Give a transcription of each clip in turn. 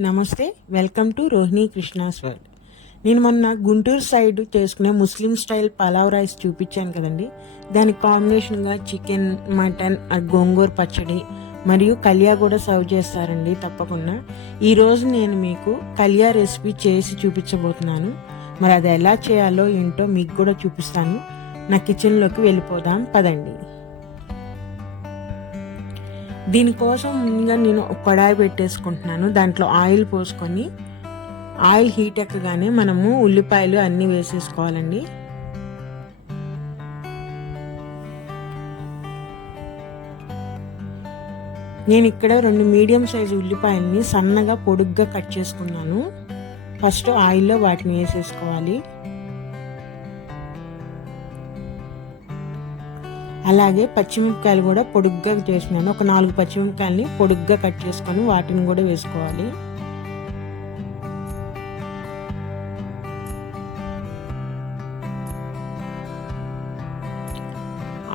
నమస్తే welcome to Rohini Krishna's world. నేను మొన్న గుంటూరు సైడ్ చేసుకునే ముస్లిం స్టైల్ పలావ్ రైస్ చూపించాను కదండి. దానికి కాంబినేషన్గా చికెన్ మటన్ గోంగూర పచ్చడి మరియు కలియా కూడా సర్వ్ చేస్తారండి తప్పకుండా. ఈరోజు నేను మీకు కలియా రెసిపీ చేసి చూపించబోతున్నాను. మరి అది ఎలా చేయాలో ఏంటో మీకు కూడా చూపిస్తాను. నా కిచెన్లోకి వెళ్ళిపోదాం పదండి. దీనికోసం ముందుగా నేను కడాయి పెట్టేసుకుంటున్నాను. దాంట్లో ఆయిల్ పోసుకొని ఆయిల్ హీట్ ఎక్కగానే మనము ఉల్లిపాయలు అన్నీ వేసేసుకోవాలండి. నేను ఇక్కడ రెండు మీడియం సైజు ఉల్లిపాయల్ని సన్నగా పొడుగ్గా కట్ చేసుకున్నాను. ఫస్ట్ ఆయిల్లో వాటిని వేసేసుకోవాలి. అలాగే పచ్చిమిరపకాయలు కూడా పొడుగ్గా చేసినాను ఒక నాలుగు పచ్చిమిరపకాయలని పొడుగ్గా కట్ చేసుకొని వాటిని కూడా వేసుకోవాలి.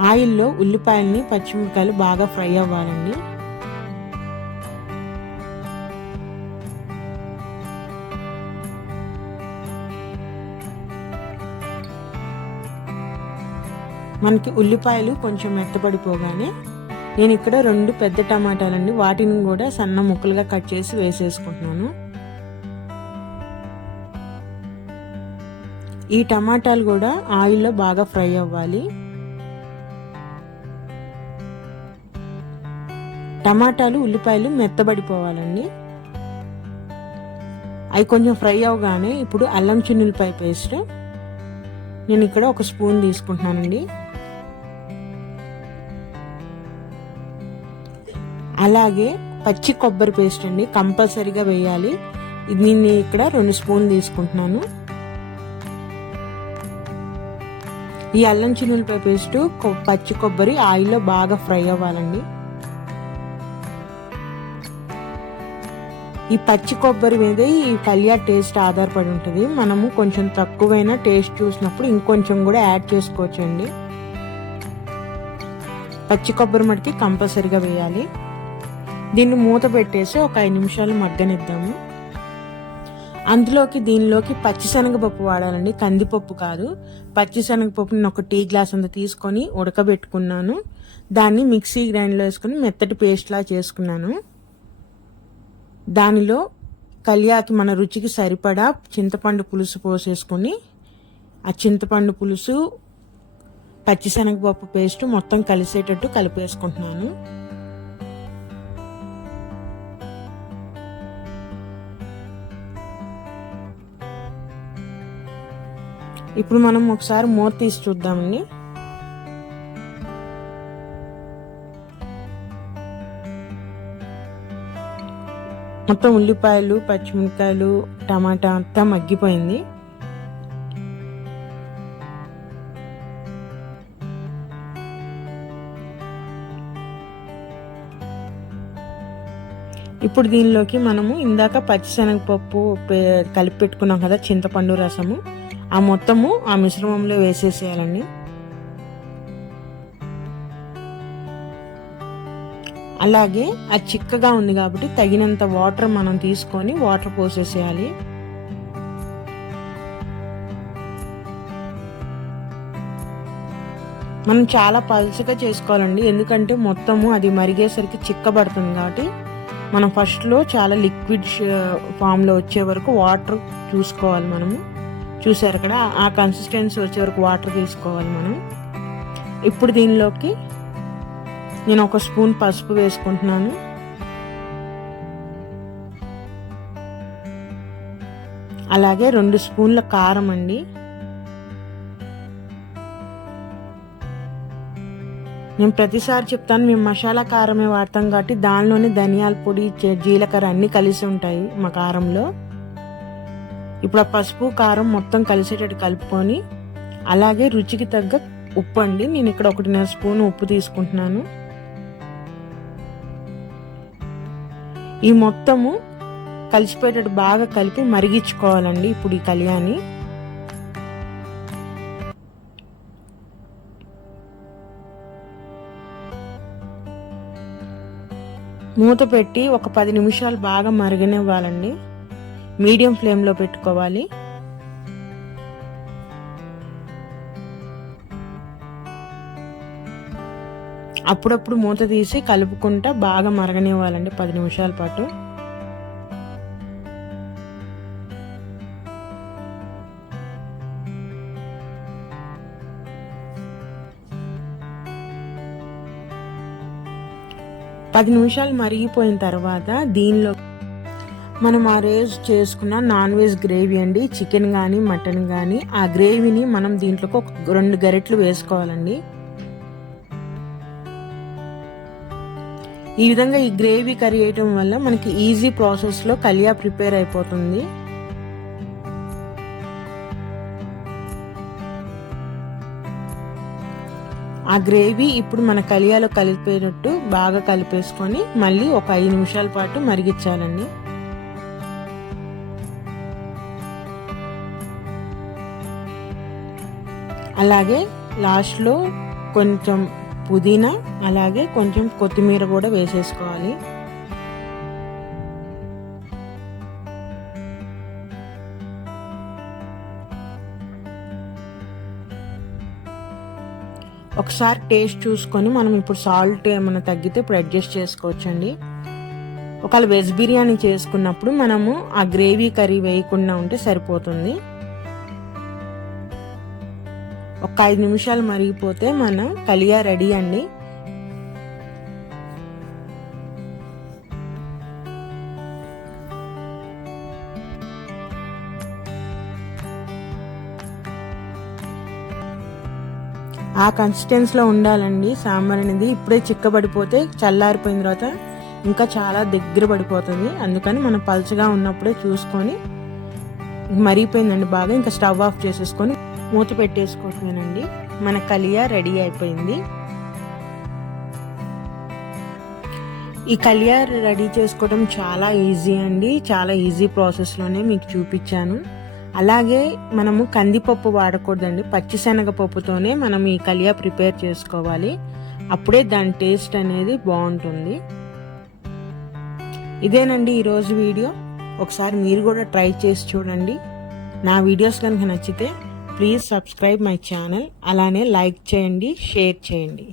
ఆయిల్లో ఉల్లిపాయల్ని పచ్చిమిరపకాయలు బాగా ఫ్రై అవ్వాలండి. మనకి ఉల్లిపాయలు కొంచెం మెత్తపడిపోగానే నేను ఇక్కడ రెండు పెద్ద టమాటాలండి. వాటిని కూడా సన్న ముక్కలుగా కట్ చేసి వేసేసుకుంటున్నాను. ఈ టమాటాలు కూడా ఆయిల్లో బాగా ఫ్రై అవ్వాలి. టమాటాలు ఉల్లిపాయలు మెత్తబడిపోవాలండి. అవి కొంచెం ఫ్రై అవగానే ఇప్పుడు అల్లం చిన్నులపాయ పేస్ట్ నేను ఇక్కడ ఒక స్పూన్ తీసుకుంటున్నానండి. అలాగే పచ్చి కొబ్బరి పేస్ట్ అండి కంపల్సరీగా వేయాలి. దీన్ని ఇక్కడ రెండు స్పూన్లు తీసుకుంటున్నాను. ఈ అల్లం చిన్నులపై పేస్ట్ పచ్చి కొబ్బరి ఆయిల్లో బాగా ఫ్రై అవ్వాలండి. ఈ పచ్చి కొబ్బరి మీద ఈ కళ్యా టేస్ట్ ఆధారపడి ఉంటుంది. మనము కొంచెం తక్కువైన టేస్ట్ చూసినప్పుడు ఇంకొంచెం కూడా యాడ్ చేసుకోవచ్చండి. పచ్చి కొబ్బరి మటుకి కంపల్సరీగా వేయాలి. దీన్ని మూత పెట్టేసి ఒక ఐదు నిమిషాలు మగ్గనిద్దాము. అందులోకి దీనిలోకి పచ్చిశనగపప్పు వాడాలండి. కందిపప్పు కాదు. పచ్చిశనగపప్పుని ఒక టీ గ్లాస్ అంత తీసుకొని ఉడకబెట్టుకున్నాను. దాన్ని మిక్సీ గ్రైండ్లో వేసుకొని మెత్తటి పేస్ట్లా చేసుకున్నాను. దానిలో కలియాకి మన రుచికి సరిపడా చింతపండు పులుసు పోసేసుకొని ఆ చింతపండు పులుసు పచ్చిశనగపప్పు పేస్ట్ మొత్తం కలిసేటట్టు కలిపేసుకుంటున్నాను. ఇప్పుడు మనం ఒకసారి మూత తీసి చూద్దామండి. మొత్తం ఉల్లిపాయలు పచ్చిమిరపకాయలు టమాటా అంతా మగ్గిపోయింది. ఇప్పుడు దీనిలోకి మనము ఇందాక పచ్చిశనగపప్పు కలిపి పెట్టుకున్నాం కదా చింతపండు రసము. ఆ మొత్తము ఆ మిశ్రమంలో వేసేసేయాలండి. అలాగే అది చిక్కగా ఉంది కాబట్టి తగినంత వాటర్ మనం తీసుకొని వాటర్ పోసేసేయాలి. మనం చాలా పలుచగా చేసుకోవాలండి. ఎందుకంటే మొత్తము అది మరిగేసరికి చిక్కబడుతుంది కాబట్టి మనం ఫస్ట్లో చాలా లిక్విడ్ ఫామ్లో వచ్చే వరకు వాటర్ చూసుకోవాలి మనము. చూసారు అక్కడ ఆ కన్సిస్టెన్సీ వచ్చే వరకు వాటర్ తీసుకోవాలి మనం. ఇప్పుడు దీనిలోకి నేను ఒక స్పూన్ పసుపు వేసుకుంటున్నాను. అలాగే రెండు స్పూన్ల కారం అండి. నేను ప్రతిసారి చెప్తాను మేము మసాలా కారమే వాడతాం కాబట్టి దానిలోనే ధనియాల పొడి జీలకర్ర అన్నీ కలిసి ఉంటాయి మా కారంలో. ఇప్పుడు ఆ పసుపు కారం మొత్తం కలిసేటట్టు కలుపుకొని అలాగే రుచికి తగ్గ ఉప్పు అండి. నేను ఇక్కడ ఒకటిన్నర స్పూన్ ఉప్పు తీసుకుంటున్నాను. ఈ మొత్తము కలిసిపోయేటట్టు బాగా కలిపి మరిగించుకోవాలండి ఇప్పుడు ఈ కళ్యాణి. మూత పెట్టి ఒక పది నిమిషాలు బాగా మరగనివ్వాలండి. మీడియం ఫ్లేమ్లో పెట్టుకోవాలి. అప్పుడప్పుడు మూత తీసి కలుపుకుంటా బాగా మరగనివ్వాలండి పది నిమిషాల పాటు. పది నిమిషాలు మరిగిపోయిన తర్వాత దీనిలో మనం ఆ రోజు చేసుకున్న నాన్ వెజ్ గ్రేవీ అండి చికెన్ కానీ మటన్ కానీ ఆ గ్రేవీని మనం దీంట్లోకి ఒక రెండు గరెట్లు వేసుకోవాలండి. ఈ విధంగా ఈ గ్రేవీ కర్రీ వేయటం వల్ల మనకి ఈజీ ప్రాసెస్లో కలియా ప్రిపేర్ అయిపోతుంది. ఆ గ్రేవీ ఇప్పుడు మన కలియాలో కలిపేటట్టు బాగా కలిపేసుకొని మళ్ళీ ఒక ఐదు నిమిషాల పాటు మరిగించాలండి. అలాగే లాస్ట్లో కొంచెం పుదీనా అలాగే కొంచెం కొత్తిమీర కూడా వేసేసుకోవాలి. ఒకసారి టేస్ట్ చూసుకొని మనం ఇప్పుడు సాల్ట్ ఏమైనా తగ్గితే ఇప్పుడు అడ్జస్ట్ చేసుకోవచ్చండి. ఒకవేళ వెజ్ బిర్యానీ చేసుకున్నప్పుడు మనము ఆ గ్రేవీ కర్రీ వేయకుండా ఉంటే సరిపోతుంది. ఒక ఐదు నిమిషాలు మరిగిపోతే మనం కలియా రెడీ అండి. ఆ కన్సిస్టెన్స్లో ఉండాలండి. సాంబార్ అనేది ఇప్పుడే చిక్కబడిపోతే చల్లారిపోయిన తర్వాత ఇంకా చాలా దగ్గర పడిపోతుంది. అందుకని మనం పలుచగా ఉన్నప్పుడే చూసుకొని మరిగిపోయిందండి బాగా ఇంకా స్టవ్ ఆఫ్ చేసేసుకొని మూత పెట్టేసుకుంటున్నానండి. మన కలియా రెడీ అయిపోయింది. ఈ కలియా రెడీ చేసుకోవడం చాలా ఈజీ అండి. చాలా ఈజీ ప్రాసెస్లోనే మీకు చూపించాను. అలాగే మనము కందిపప్పు వాడకూడదండి. పచ్చిశనగపప్పుతోనే మనం ఈ కలియా ప్రిపేర్ చేసుకోవాలి. అప్పుడే దాని టేస్ట్ అనేది బాగుంటుంది. ఇదేనండి ఈరోజు వీడియో. ఒకసారి మీరు కూడా ట్రై చేసి చూడండి. నా వీడియోస్ కనుక నచ్చితే ప్లీజ్ సబ్స్క్రైబ్ మై ఛానల్ అలానే లైక్ చేయండి షేర్ చేయండి.